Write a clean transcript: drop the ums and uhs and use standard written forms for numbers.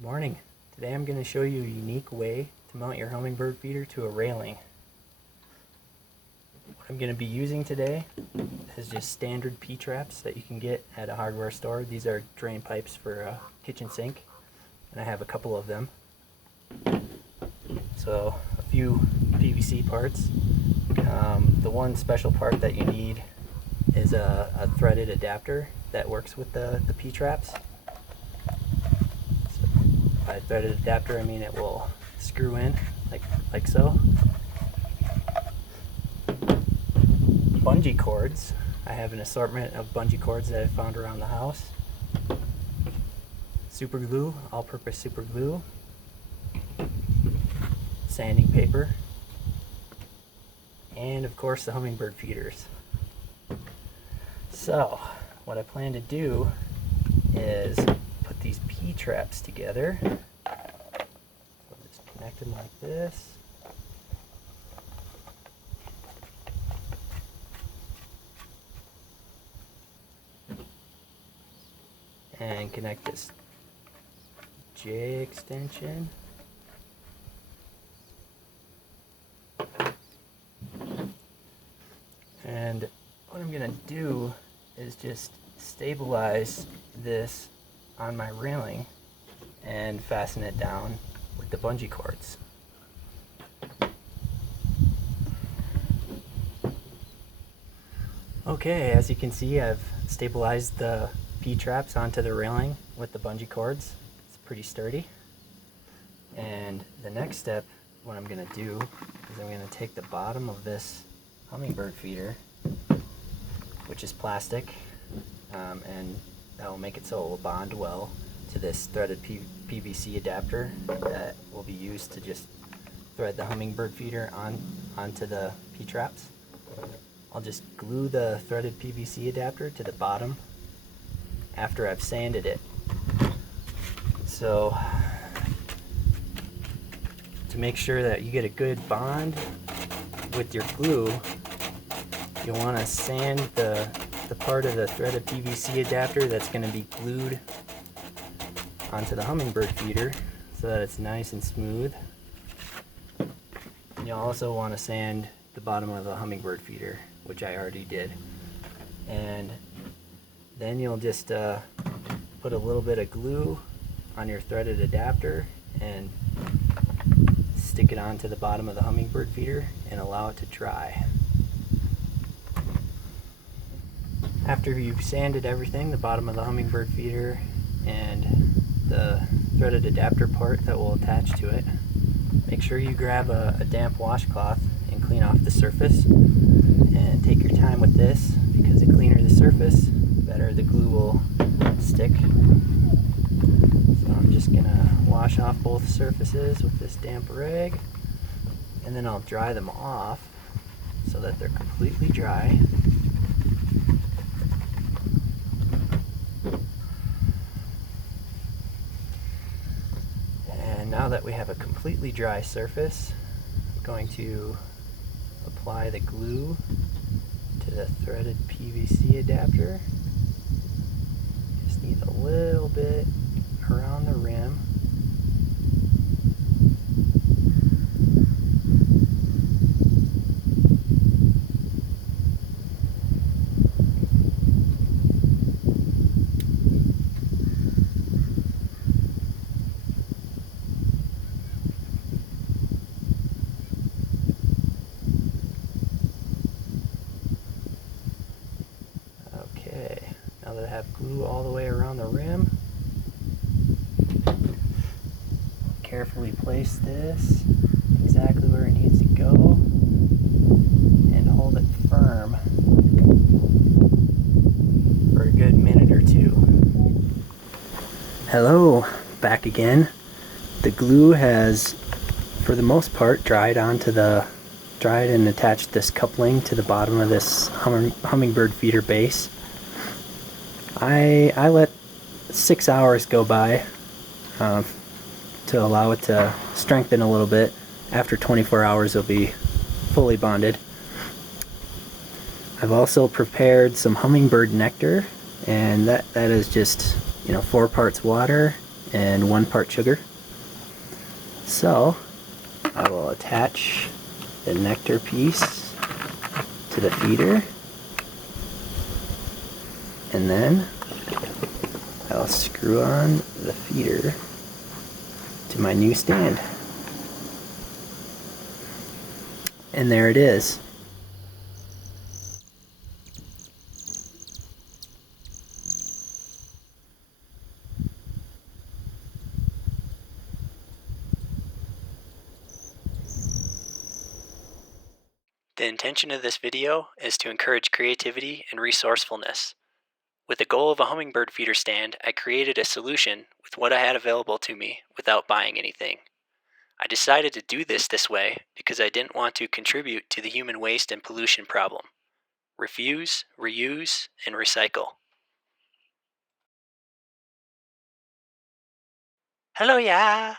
Good morning. Today I'm going to show you a unique way to mount your hummingbird feeder to a railing. What I'm going to be using today is just standard P-traps that you can get at a hardware store. These are drain pipes for a kitchen sink, and I have a couple of them. So a few PVC parts. The one special part that you need is a threaded adapter that works with the P-traps. By threaded adapter, I mean it will screw in like so. Bungee cords. I have an assortment of bungee cords that I found around the house. Super glue, all-purpose super glue. Sanding paper. And of course the hummingbird feeders. So, what I plan to do is put these P-traps together. So I'll just connect them like this. And connect this J extension. And what I'm going to do is just stabilize this on my railing and fasten it down with the bungee cords. Okay, as you can see, I've stabilized the P-traps onto the railing with the bungee cords. It's pretty sturdy. And the next step, what I'm going to do is I'm going to take the bottom of this hummingbird feeder, which is plastic, and that will make it so it will bond well to this threaded PVC adapter that will be used to just thread the hummingbird feeder onto the P-traps. I'll just glue the threaded PVC adapter to the bottom after I've sanded it. So to make sure that you get a good bond with your glue, you'll want to sand the part of the threaded PVC adapter that's going to be glued onto the hummingbird feeder so that it's nice and smooth. And you'll also want to sand the bottom of the hummingbird feeder, which I already did. And then you'll just put a little bit of glue on your threaded adapter and stick it onto the bottom of the hummingbird feeder and allow it to dry. After you've sanded everything, the bottom of the hummingbird feeder and the threaded adapter part that will attach to it, make sure you grab a damp washcloth and clean off the surface. And take your time with this, because the cleaner the surface, the better the glue will stick. So I'm just gonna wash off both surfaces with this damp rag, and then I'll dry them off so that they're completely dry. And now that we have a completely dry surface, I'm going to apply the glue to the threaded PVC adapter. Just need a little bit around the rim. Now that I have glue all the way around the rim, carefully place this exactly where it needs to go and hold it firm for a good minute or two. Hello, back again. The glue has, for the most part, dried and attached this coupling to the bottom of this hummingbird feeder base. I let 6 hours go by to allow it to strengthen a little bit. After 24 hours it'll be fully bonded. I've also prepared some Hummingbird Nectar, and that is just 4 parts water and 1 part sugar. So I will attach the nectar piece to the feeder, and then I'll screw on the feeder to my new stand. And there it is. The intention of this video is to encourage creativity and resourcefulness. With the goal of a hummingbird feeder stand, I created a solution with what I had available to me without buying anything. I decided to do this way because I didn't want to contribute to the human waste and pollution problem. Refuse, reuse, and recycle. Hello, yeah!